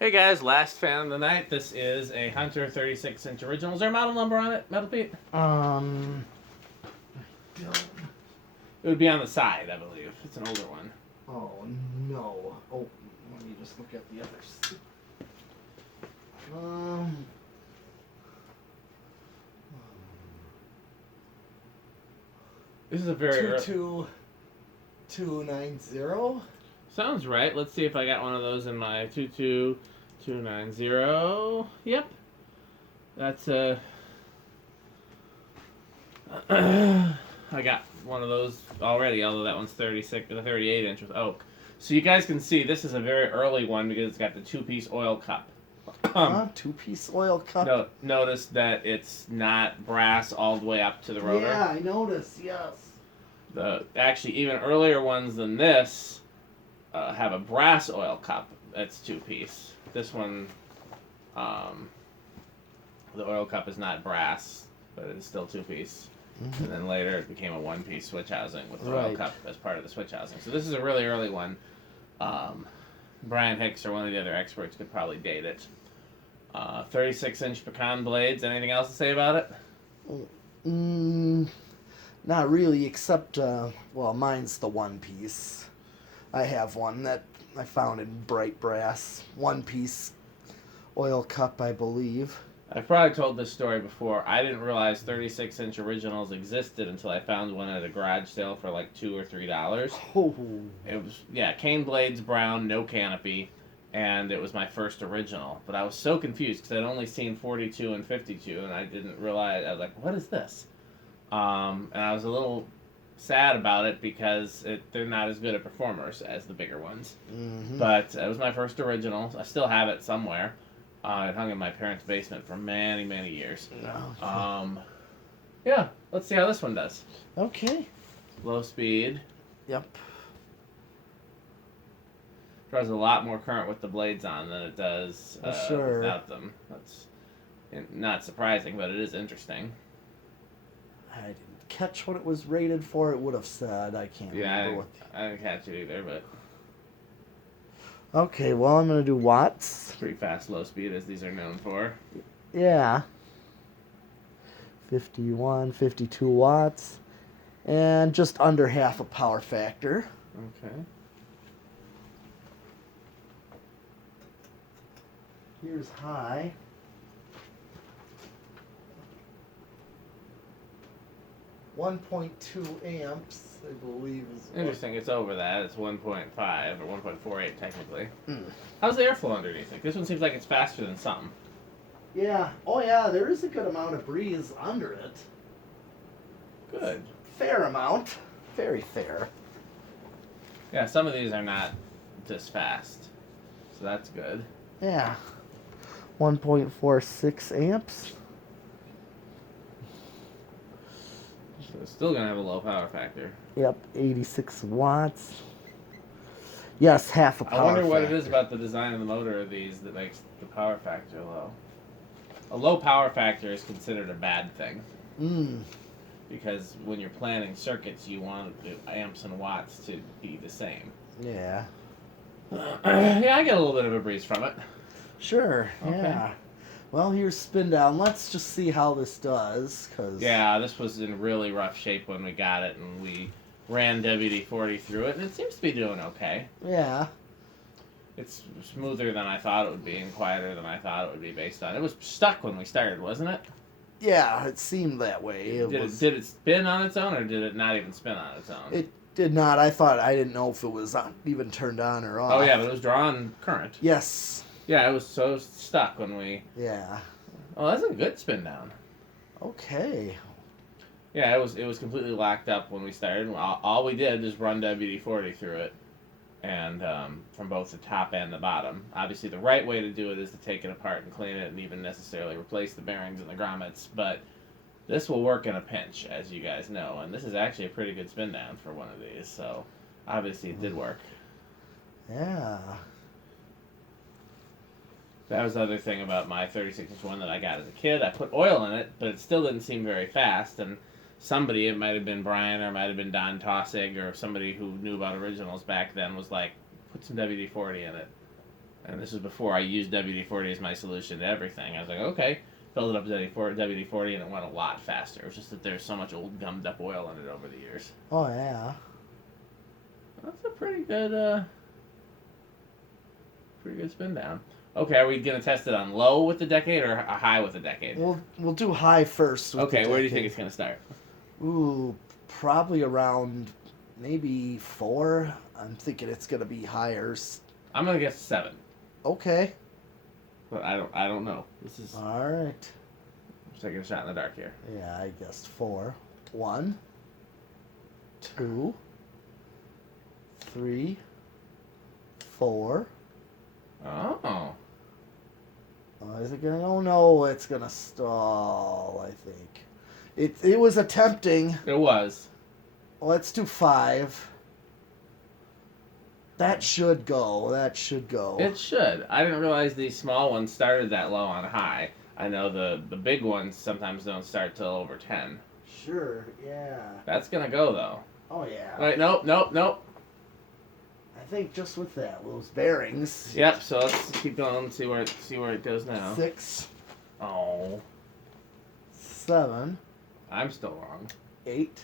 Hey guys, last fan of the night. This is a Hunter 36-inch original. Is there a model number on it, Metal Pete? Don't- It would be on the side, I believe. It's an older one. Oh no. Oh, let me just look at the others. This is a very 22290. Sounds right. Let's see if I got one of those in my 22290. Yep. That's I got one of those already, although that one's 38 inch with oak. So you guys can see this is a very early one because it's got the two-piece oil cup. Two-piece oil cup. Notice that it's not brass all the way up to the rotor. Yeah, I noticed. Yes. Actually, even earlier ones than this have a brass oil cup that's two-piece. This one, the oil cup is not brass, but it is still two-piece. Mm-hmm. And then later it became a one-piece switch housing with the oil Right. cup as part of the switch housing. So this is a really early one. Brian Hicks or one of the other experts could probably date it. 36-inch pecan blades. Anything else to say about it? Not really, except, well, mine's the one piece. I have one that I found in bright brass. One piece oil cup, I believe. I've probably told this story before. I didn't realize 36-inch originals existed until I found one at a garage sale for like $2 or $3. Oh. It was, cane blades, brown, no canopy, and it was my first original. But I was so confused because I'd only seen 42 and 52, and I didn't realize. I was like, what is this? And I was a little sad about it because they're not as good at performers as the bigger ones. Mm-hmm. But it was my first original. I still have it somewhere. It hung in my parents' basement for many, many years. Okay. Yeah, let's see how this one does. Okay. Low speed. Yep. Draws a lot more current with the blades on than it does Sure. without them. That's not surprising, but it is interesting. I didn't catch what it was rated for. It would have said. I can't remember I didn't catch it either, but Okay, well, I'm going to do watts. pretty fast low speed as these are known for. Yeah. 51, 52 watts. And just under half a power factor. Okay. Here's high. 1.2 amps, I believe is what- Interesting, it's over that. It's 1.5 or 1.48 technically. Hmm. How's the airflow underneath it? This one seems like it's faster than something. Yeah. Oh, yeah, there is a good amount of breeze under it. Good. Fair amount. Very fair. Yeah, some of these are not this fast. So that's good. Yeah. 1.46 amps. So it's still going to have a low power factor. Yep, 86 watts. Yes, half a power I wonder what it factor. is about the design of the motor of these that makes the power factor low. A low power factor is considered a bad thing. Because when you're planning circuits, you want the amps and watts to be the same. Yeah. Yeah, I get a little bit of a breeze from it. Sure, Okay. yeah. Well, here's spin down. Let's just see how this does, cause Yeah, this was in really rough shape when we got it, and we ran WD-40 through it, and it seems to be doing okay. Yeah. It's smoother than I thought it would be, and quieter than I thought it would be based on. It was stuck when we started, wasn't it? Yeah, it seemed that way. Did it spin on its own, or did it not even spin on its own? It did not. I didn't know if it was even turned on or off. Oh yeah, but it was drawing current. Yes. Yeah, it was so stuck when we. Yeah. Oh, that's a good spin down. Okay. Yeah, it was completely locked up when we started. All we did was run WD-40 through it, and from both the top and the bottom. Obviously, the right way to do it is to take it apart and clean it, and even necessarily replace the bearings and the grommets. But this will work in a pinch, as you guys know, and this is actually a pretty good spin down for one of these. So obviously, it did work. Yeah. That was the other thing about my 36-inch one that I got as a kid. I put oil in it, but it still didn't seem very fast. And somebody, it might have been Brian or it might have been Don Tossig or somebody who knew about originals back then, was like, put some WD-40 in it. And this was before I used WD-40 as my solution to everything. I was like, okay, filled it up with WD-40 and it went a lot faster. It was just that there's so much old gummed up oil in it over the years. Oh, yeah. That's a pretty good spin down. Okay, are we gonna test it on low with the decade or a high with the decade? We'll do high first. With Okay, the where do you decade. think it's gonna start? Ooh, probably around maybe 4. I'm thinking it's gonna be higher. I'm gonna guess 7, Okay. but I don't know. This is All right. I'm taking a shot in the dark here. Yeah, I guessed 4. 1, 2, 3, 4. Oh, Is it gonna? Oh no, it's gonna stall. I think it was attempting. it was. Let's do 5. That should go. That should go. It should. I didn't realize these small ones started that low on high. I know the big ones sometimes don't start till over 10. Sure. Yeah. That's gonna go though. Oh yeah. Wait, nope. I think just with that, those bearings. Yep. So let's keep going and see where it goes now. 6, Oh, 7, I'm still wrong. 8.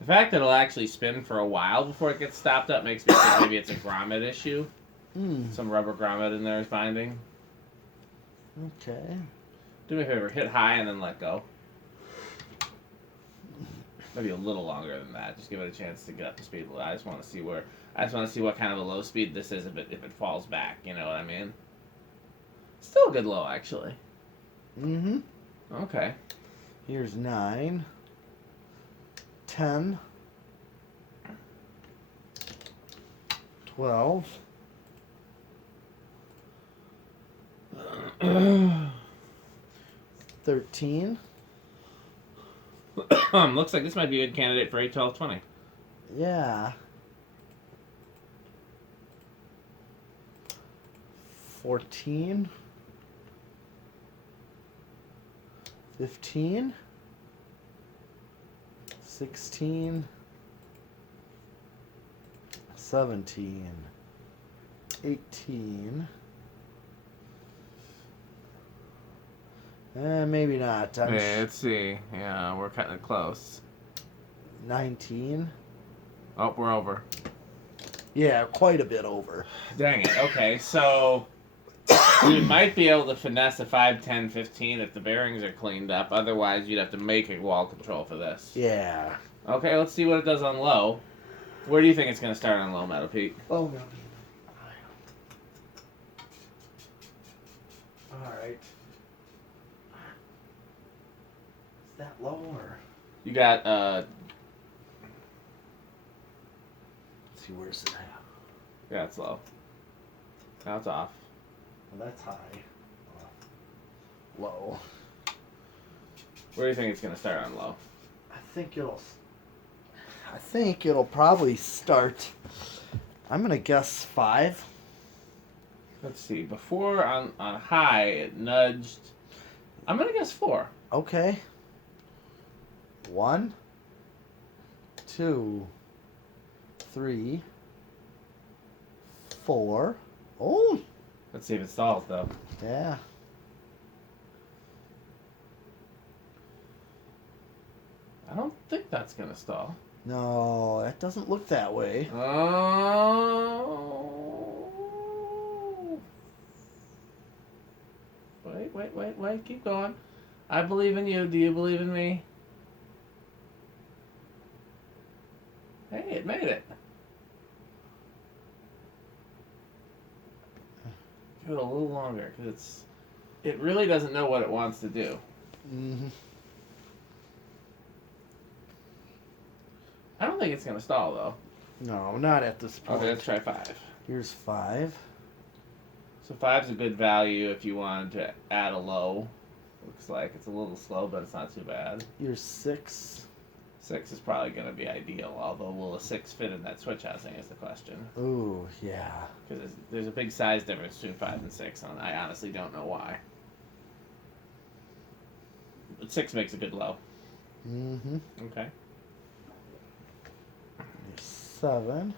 The fact that it'll actually spin for a while before it gets stopped up makes me think maybe it's a grommet issue. Some rubber grommet in there is binding. Okay. Do me a favor, hit high and then let go. Maybe a little longer than that. Just give it a chance to get up to speed. I just want to see what kind of a low speed this is if it falls back. You know what I mean? Still a good low, actually. Mm-hmm. Okay. Here's 9, 10, 12, 13. Looks like this might be a good candidate for 8, 12, 20. Yeah. 14. 15. 16. 17. 18. Maybe not. Let's see. Yeah, we're cutting it close. 19. Oh, we're over. Yeah, quite a bit over. Dang it. Okay, so we might be able to finesse a 5, 10, 15 if the bearings are cleaned up. Otherwise, you'd have to make a wall control for this. Yeah. Okay, let's see what it does on low. Where do you think it's going to start on low, Metal Pete? Oh, no. All right. Is that low or? You got, Let's see, where's it at? yeah, it's low. Now it's off. Well, that's high. Low. Where do you think it's going to start on low? I think it'll probably start. I'm gonna guess 5. Let's see. Before on high, it nudged. I'm going to guess 4. Okay. 1, 2, 3, 4. Oh, Let's see if it stalls, though. yeah. I don't think that's going to stall. No, that doesn't look that way. Oh. Wait. Keep going. I believe in you. Do you believe in me? Hey, it made it. Give it a little longer because it really doesn't know what it wants to do. Mm-hmm. I don't think it's going to stall, though. No, not at this point. Okay, let's try 5. Here's 5. So 5's a good value if you wanted to add a low. Looks like it's a little slow, but it's not too bad. Here's 6. 6 is probably going to be ideal, although will a 6 fit in that switch housing is the question. Ooh, yeah. Because there's a big size difference between 5 and 6, and I honestly don't know why. 6 makes a good low. Mm-hmm. Okay. 7,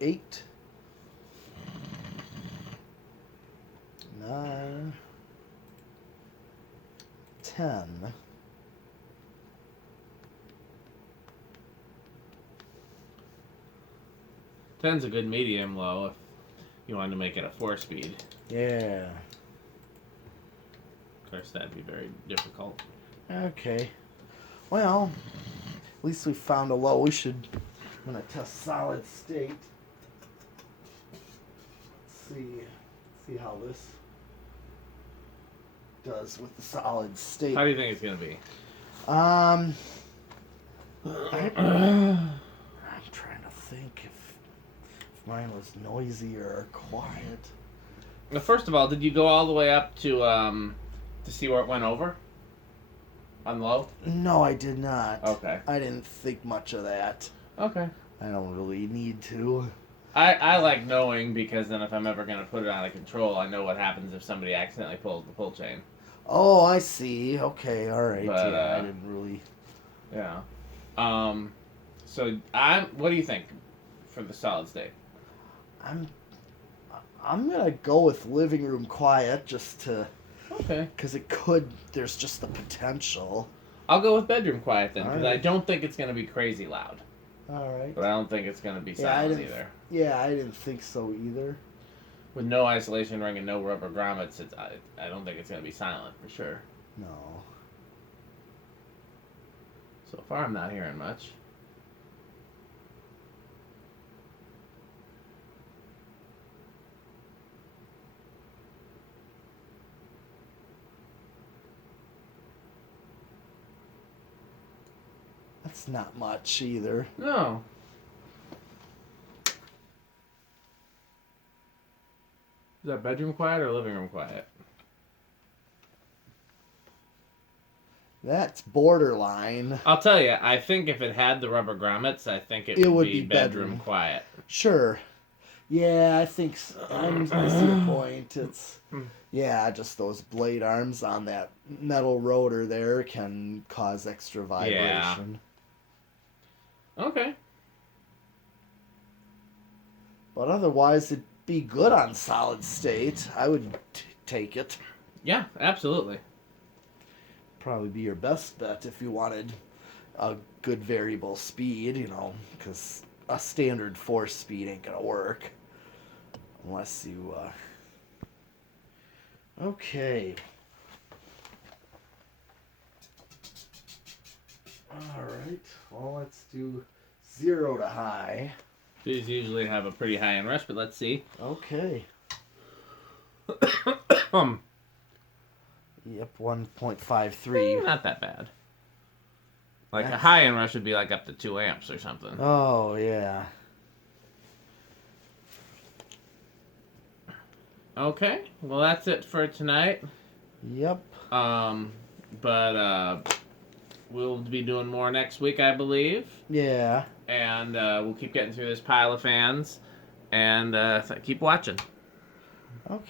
8, 9, 10. 10's a good medium low if you wanted to make it a 4-speed. Yeah. Of course, that'd be very difficult. Okay. Well, at least we found a low. We should. I'm gonna test solid state. Let's see how this does with the solid state. How do you think it's gonna be? I'm trying to think if mine was noisy or quiet. Well, first of all, did you go all the way up to see where it went over? On low? No, I did not. Okay. I didn't think much of that. Okay. I don't really need to. I like knowing, because then if I'm ever going to put it out of control, I know what happmes if somebody accidentally pulls the pull chain. Oh, I see. Okay, all right. But, yeah, I didn't really. Yeah. So what do you think for the solid state? I'm gonna go with living room quiet just to. Okay. Because it could. There's just the potential. I'll go with bedroom quiet then, because I Alright. don't think it's going to be crazy loud. All right. But I don't think it's going to be Yeah, I silent didn't. either. Yeah, I didn't think so either. With no isolation ring and no rubber grommets, I don't think it's going to be silent for sure. No. So far, I'm not hearing much. That's not much either. No. Is that bedroom quiet or living room quiet? That's borderline. I'll tell you, I think if it had the rubber grommets, I think it would be bedroom quiet. Sure. Yeah, I think I see your point. It's yeah, just those blade arms on that metal rotor there can cause extra vibration. Okay. But otherwise, it'd be good on solid state. I would take it. Yeah, absolutely. Probably be your best bet if you wanted a good variable speed, because a standard 4-speed ain't gonna work unless you. Okay. All right. Well, let's do 0 to high. These usually have a pretty high inrush, but let's see. Okay. Yep, 1.53. Not that bad. Like a That's- high inrush would be like up to 2 amps or something. Oh, yeah. Okay, well that's it for tonight. Yep. But we'll be doing more next week, I believe. Yeah. And we'll keep getting through this pile of fans. And keep watching. Okay.